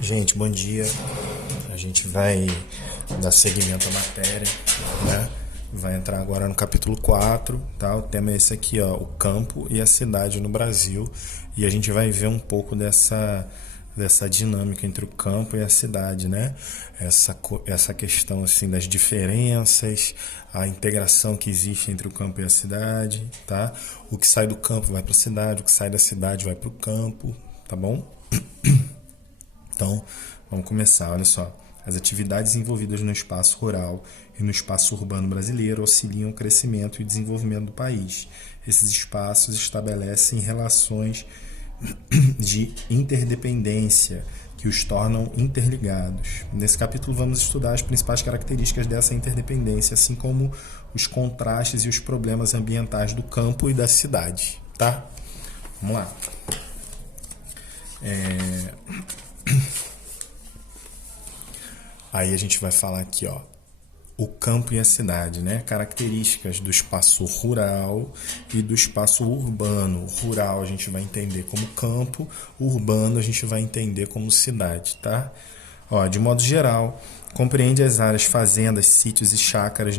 Gente, bom dia. A gente vai dar seguimento à matéria, né? Vai entrar agora no capítulo 4, tá? O tema é esse aqui, ó, o campo e a cidade no Brasil. E a gente vai ver um pouco dessa dinâmica entre o campo e a cidade, né? Essa questão assim das diferenças, a integração que existe entre o campo e a cidade, tá? O que sai do campo vai para a cidade, o que sai da cidade vai para o campo, tá bom? Então, vamos começar, olha só. As atividades envolvidas no espaço rural e no espaço urbano brasileiro auxiliam o crescimento e desenvolvimento do país. Esses espaços estabelecem relações de interdependência que os tornam interligados. Nesse capítulo vamos estudar as principais características dessa interdependência, assim como os contrastes e os problemas ambientais do campo e da cidade, tá? Vamos lá. Aí a gente vai falar aqui, ó, o campo e a cidade, né? Características do espaço rural e do espaço urbano. O rural a gente vai entender como campo, o urbano a gente vai entender como cidade, tá? Ó, de modo geral, compreende as áreas fazendas, sítios e chácaras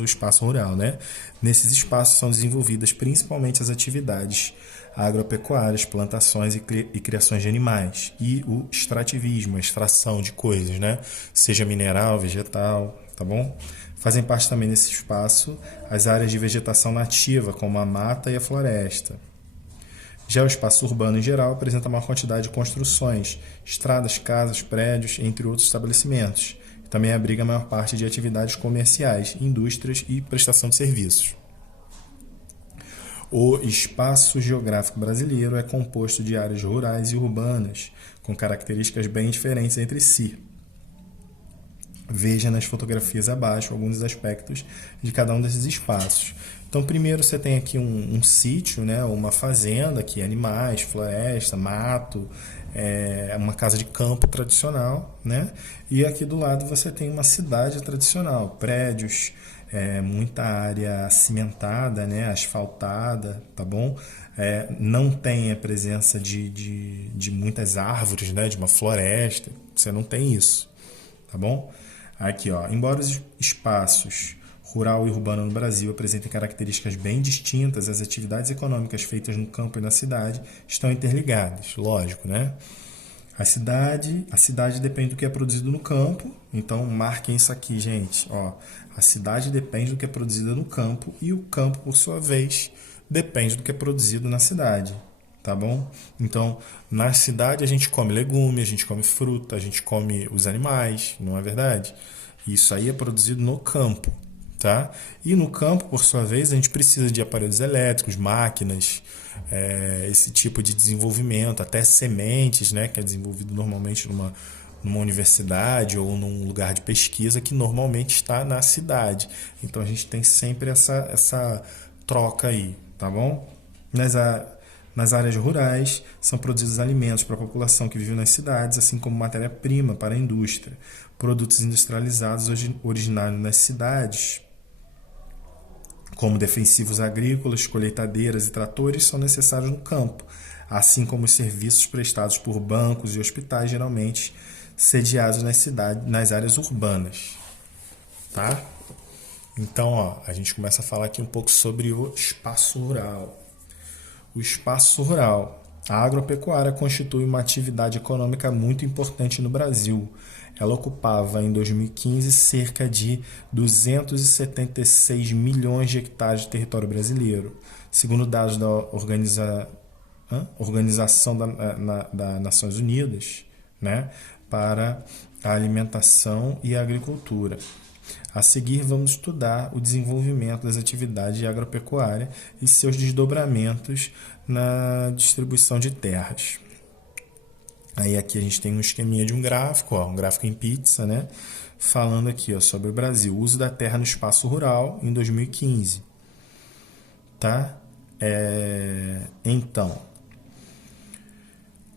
o espaço rural, né? Nesses espaços são desenvolvidas principalmente as atividades agropecuárias, plantações e criações de animais, e o extrativismo, a extração de coisas, né? Seja mineral, vegetal, tá bom? Fazem parte também desse espaço as áreas de vegetação nativa, como a mata e a floresta. Já o espaço urbano em geral apresenta maior quantidade de construções, estradas, casas, prédios, entre outros estabelecimentos. Também abriga a maior parte de atividades comerciais, indústrias e prestação de serviços. O espaço geográfico brasileiro é composto de áreas rurais e urbanas, com características bem diferentes entre si. Veja nas fotografias abaixo alguns aspectos de cada um desses espaços. Então, primeiro você tem aqui um sítio, né, uma fazenda, aqui animais, floresta, mato, uma casa de campo tradicional, né? E aqui do lado você tem uma cidade tradicional, prédios, muita área cimentada, né, asfaltada, tá bom? Não tem a presença de muitas árvores, né, de uma floresta, você não tem isso, tá bom? Aqui, ó, embora os espaços rural e urbano no Brasil apresentem características bem distintas, as atividades econômicas feitas no campo e na cidade estão interligadas, lógico, né? A cidade depende do que é produzido no campo, então marquem isso aqui, gente. Ó, a cidade depende do que é produzido no campo e o campo, por sua vez, depende do que é produzido na cidade, tá bom? Então, na cidade a gente come legume, a gente come fruta, a gente come os animais, não é verdade? Isso aí é produzido no campo, tá? E no campo, por sua vez, a gente precisa de aparelhos elétricos, máquinas, esse tipo de desenvolvimento, até sementes, né, que é desenvolvido normalmente numa universidade ou num lugar de pesquisa que normalmente está na cidade. Então a gente tem sempre essa troca aí, tá bom? Nas, nas áreas rurais são produzidos alimentos para a população que vive nas cidades, assim como matéria-prima para a indústria. Produtos industrializados originários nas cidades, como defensivos agrícolas, colheitadeiras e tratores, são necessários no campo, assim como os serviços prestados por bancos e hospitais, geralmente sediados nas áreas urbanas, tá? Então, ó, a gente começa a falar aqui um pouco sobre o espaço rural. O espaço rural. A agropecuária constitui uma atividade econômica muito importante no Brasil. Ela ocupava em 2015 cerca de 276 milhões de hectares de território brasileiro, segundo dados da Organização das Nações Unidas, né, para a Alimentação e a Agricultura. A seguir, vamos estudar o desenvolvimento das atividades de agropecuária e seus desdobramentos na distribuição de terras. Aí aqui a gente tem um esqueminha de um gráfico, ó, um gráfico em pizza, né? Falando aqui, ó, sobre o Brasil. Uso da terra no espaço rural em 2015. Tá? Então,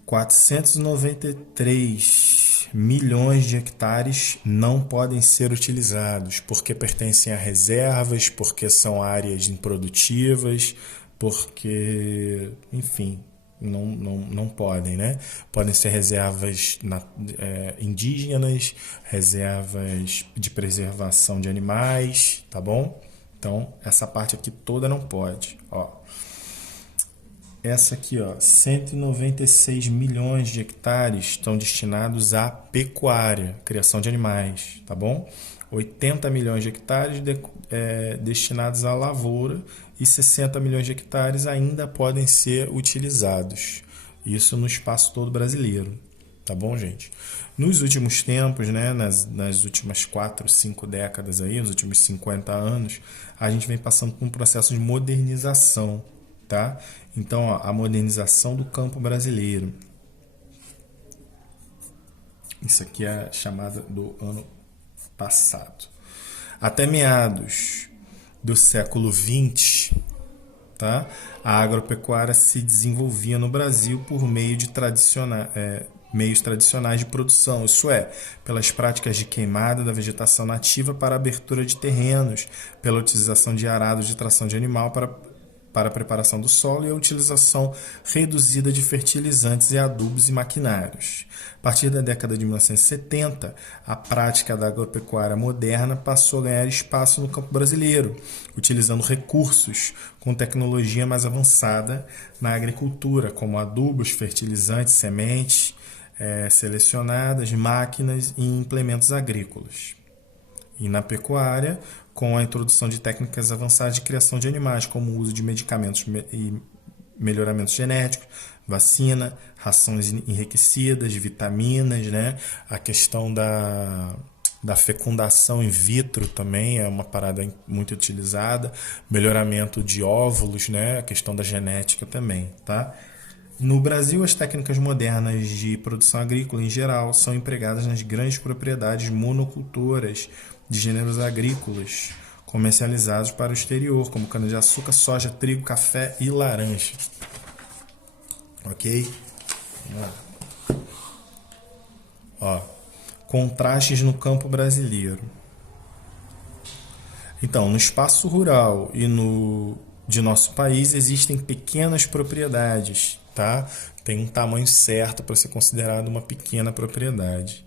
493 milhões de hectares não podem ser utilizados porque pertencem a reservas, porque são áreas improdutivas, porque, enfim, não podem, né? Podem ser reservas indígenas, reservas de preservação de animais, tá bom? Então, essa parte aqui toda não pode, ó. Essa aqui, ó, 196 milhões de hectares estão destinados à pecuária, criação de animais, tá bom? 80 milhões de hectares destinados à lavoura e 60 milhões de hectares ainda podem ser utilizados. Isso no espaço todo brasileiro, tá bom, gente? Nos últimos tempos, né, nas últimas 4, 5 décadas aí, nos últimos 50 anos, a gente vem passando por um processo de modernização, tá? Então, ó, a modernização do campo brasileiro. Isso aqui é a chamada do ano passado. Até meados do século XX, tá? A agropecuária se desenvolvia no Brasil por meio de meios tradicionais de produção, isso é, pelas práticas de queimada da vegetação nativa para abertura de terrenos, pela utilização de arados de tração de animal para a preparação do solo e a utilização reduzida de fertilizantes e adubos e maquinários. A partir da década de 1970, a prática da agropecuária moderna passou a ganhar espaço no campo brasileiro, utilizando recursos com tecnologia mais avançada na agricultura, como adubos, fertilizantes, sementes selecionadas, máquinas e implementos agrícolas. E na pecuária, com a introdução de técnicas avançadas de criação de animais, como o uso de medicamentos e melhoramentos genéticos, vacina, rações enriquecidas de vitaminas, né? A questão da fecundação in vitro também é uma parada muito utilizada, melhoramento de óvulos, né? A questão da genética também, tá? No Brasil, as técnicas modernas de produção agrícola, em geral, são empregadas nas grandes propriedades monocultoras de gêneros agrícolas comercializados para o exterior, como cana-de-açúcar, soja, trigo, café e laranja. Ok? Vamos lá. Ó, contrastes no campo brasileiro. Então, no espaço rural e de nosso país existem pequenas propriedades, tá? Tem um tamanho certo para ser considerado uma pequena propriedade,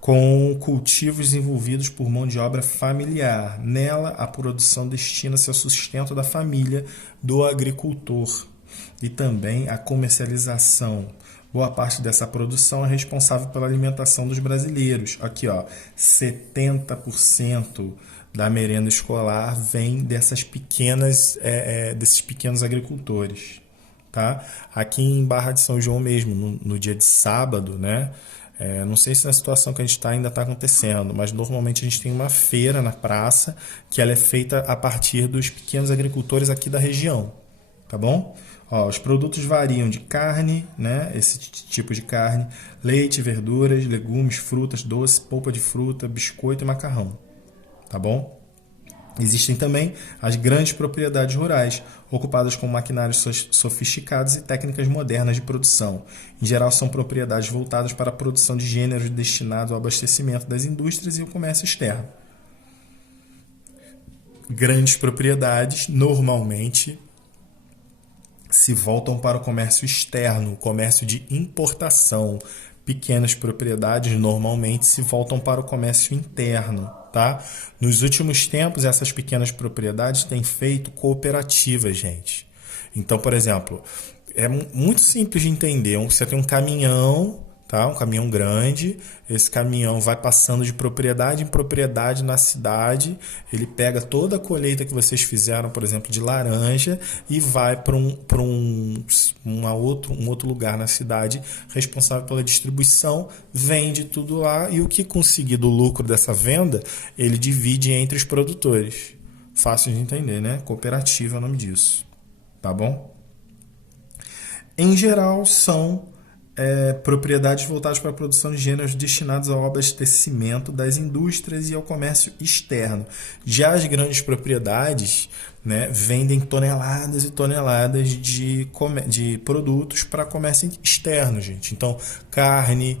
com cultivos desenvolvidos por mão de obra familiar. Nela, a produção destina-se ao sustento da família do agricultor e também a comercialização. Boa parte dessa produção é responsável pela alimentação dos brasileiros. Aqui, ó, 70% da merenda escolar vem desses pequenos agricultores, tá? Aqui em Barra de São João mesmo, no dia de sábado, né? Não sei se na situação que a gente está ainda está acontecendo, mas normalmente a gente tem uma feira na praça que ela é feita a partir dos pequenos agricultores aqui da região, tá bom? Ó, os produtos variam de carne, né? Esse tipo de carne, leite, verduras, legumes, frutas, doce, polpa de fruta, biscoito e macarrão. Tá bom? Existem também as grandes propriedades rurais, ocupadas com maquinários sofisticados e técnicas modernas de produção. Em geral, são propriedades voltadas para a produção de gêneros destinados ao abastecimento das indústrias e ao comércio externo. Grandes propriedades, normalmente, se voltam para o comércio externo, o comércio de importação. Pequenas propriedades normalmente se voltam para o comércio interno, tá? Nos últimos tempos, essas pequenas propriedades têm feito cooperativas, gente. Então, por exemplo, é muito simples de entender. Você tem um caminhão, tá? Um caminhão grande. Esse caminhão vai passando de propriedade em propriedade na cidade. Ele pega toda a colheita que vocês fizeram, por exemplo, de laranja e vai para um outro lugar na cidade responsável pela distribuição, vende tudo lá e o que conseguir do lucro dessa venda, ele divide entre os produtores. Fácil de entender, né? Cooperativa é o nome disso. Tá bom? Em geral, são propriedades voltadas para a produção de gêneros destinados ao abastecimento das indústrias e ao comércio externo. Já as grandes propriedades, né, vendem toneladas e toneladas de produtos para comércio externo, gente. Então, carne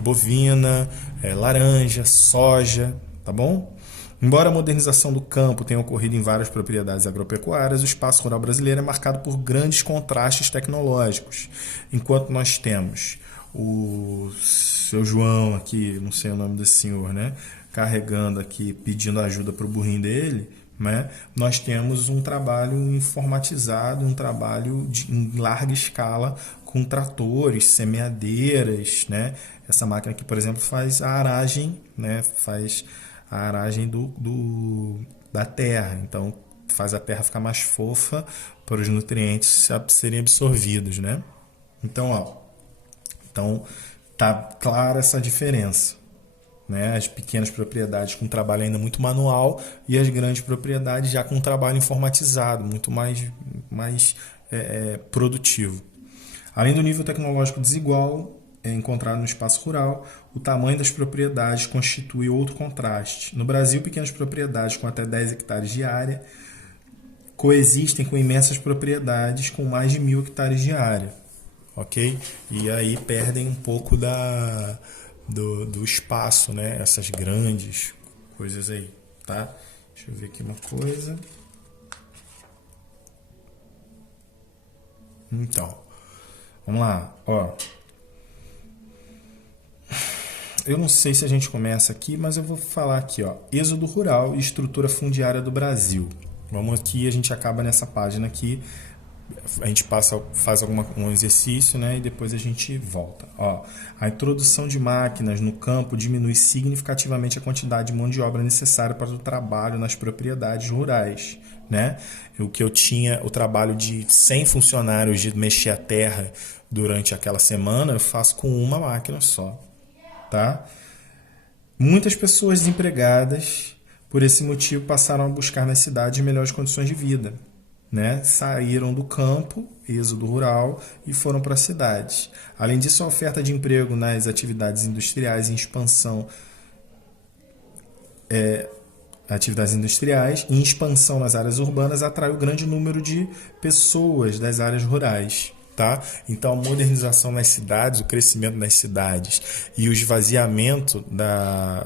bovina, laranja, soja, tá bom? Embora a modernização do campo tenha ocorrido em várias propriedades agropecuárias, o espaço rural brasileiro é marcado por grandes contrastes tecnológicos. Enquanto nós temos o seu João aqui, não sei o nome desse senhor, né, carregando aqui, pedindo ajuda para o burrinho dele, né, nós temos um trabalho informatizado, um trabalho em larga escala com tratores, semeadeiras, né? Essa máquina aqui, por exemplo, faz a aragem, né? Faz a aragem da terra, então faz a terra ficar mais fofa para os nutrientes serem absorvidos, né? Então tá clara essa diferença, né? As pequenas propriedades com trabalho ainda muito manual e as grandes propriedades já com trabalho informatizado, muito mais produtivo. Além do nível tecnológico desigual encontrado no espaço rural, o tamanho das propriedades constitui outro contraste. No Brasil, pequenas propriedades com até 10 hectares de área coexistem com imensas propriedades com mais de 1.000 hectares de área, ok? E aí perdem um pouco do espaço, né? Essas grandes coisas aí, tá? Deixa eu ver aqui uma coisa. Então, vamos lá, ó. Eu não sei se a gente começa aqui, mas eu vou falar aqui, ó. Êxodo rural e estrutura fundiária do Brasil. Vamos aqui, a gente acaba nessa página aqui. A gente faz um exercício, né, e depois a gente volta. Ó, a introdução de máquinas no campo diminui significativamente a quantidade de mão de obra necessária para o trabalho nas propriedades rurais, né? O que eu tinha, o trabalho de 100 funcionários de mexer a terra durante aquela semana, eu faço com uma máquina só, tá? Muitas pessoas desempregadas, por esse motivo, passaram a buscar nas cidades melhores condições de vida, né? Saíram do campo, êxodo rural, e foram para as cidades. Além disso, a oferta de emprego nas atividades industriais em expansão nas áreas urbanas atraiu grande número de pessoas das áreas rurais. Tá? Então, a modernização nas cidades, o crescimento nas cidades e o esvaziamento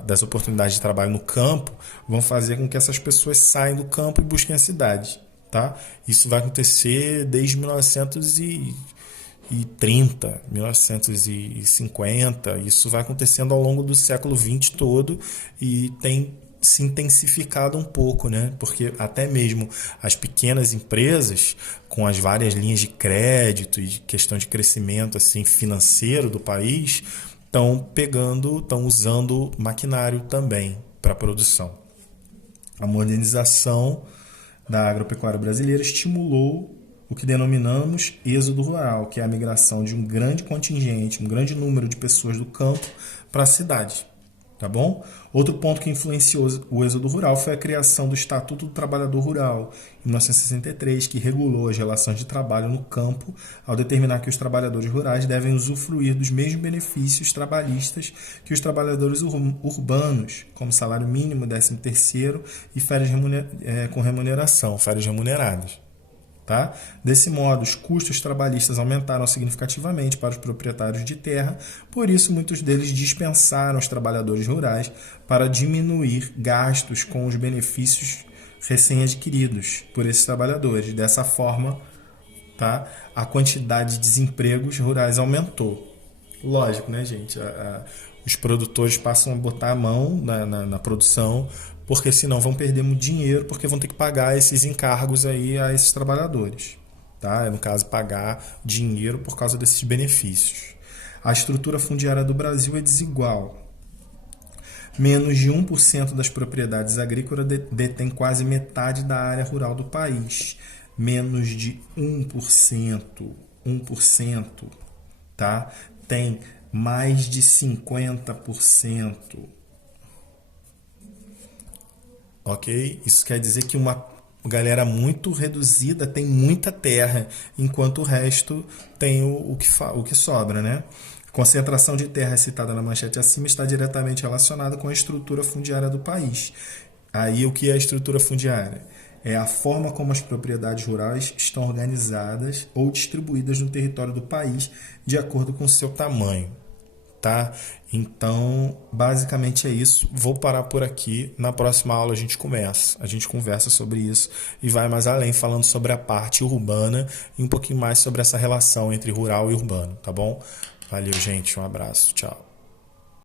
das oportunidades de trabalho no campo vão fazer com que essas pessoas saiam do campo e busquem a cidade. Tá? Isso vai acontecer desde 1930, 1950. Isso vai acontecendo ao longo do século XX todo e tem se intensificado um pouco, né? Porque até mesmo as pequenas empresas, com as várias linhas de crédito e de questão de crescimento assim, financeiro do país, estão usando maquinário também para a produção. A modernização da agropecuária brasileira estimulou o que denominamos êxodo rural, que é a migração de um grande contingente, um grande número de pessoas do campo para a cidade. Tá bom? Outro ponto que influenciou o êxodo rural foi a criação do Estatuto do Trabalhador Rural, em 1963, que regulou as relações de trabalho no campo, ao determinar que os trabalhadores rurais devem usufruir dos mesmos benefícios trabalhistas que os trabalhadores urbanos, como salário mínimo, 13º e férias com remuneração, férias remuneradas. Tá? Desse modo, os custos trabalhistas aumentaram significativamente para os proprietários de terra, por isso muitos deles dispensaram os trabalhadores rurais para diminuir gastos com os benefícios recém-adquiridos por esses trabalhadores. Dessa forma, tá? A quantidade de desempregos rurais aumentou. Lógico, né, gente? Os produtores passam a botar a mão na produção, porque senão vão perder muito dinheiro, porque vão ter que pagar esses encargos aí a esses trabalhadores. Tá? No caso, pagar dinheiro por causa desses benefícios. A estrutura fundiária do Brasil é desigual. Menos de 1% das propriedades agrícolas detém quase metade da área rural do país. Menos de 1%, tá? Tem mais de 50%. Ok? Isso quer dizer que uma galera muito reduzida tem muita terra, enquanto o resto tem o que sobra, né? A concentração de terra citada na manchete acima está diretamente relacionada com a estrutura fundiária do país. Aí, o que é a estrutura fundiária? É a forma como as propriedades rurais estão organizadas ou distribuídas no território do país de acordo com seu tamanho. tá? Então, basicamente é isso. Vou parar por aqui. Na próxima aula a gente conversa sobre isso e vai mais além, falando sobre a parte urbana e um pouquinho mais sobre essa relação entre rural e urbano, tá bom? Valeu, gente. Um abraço. Tchau.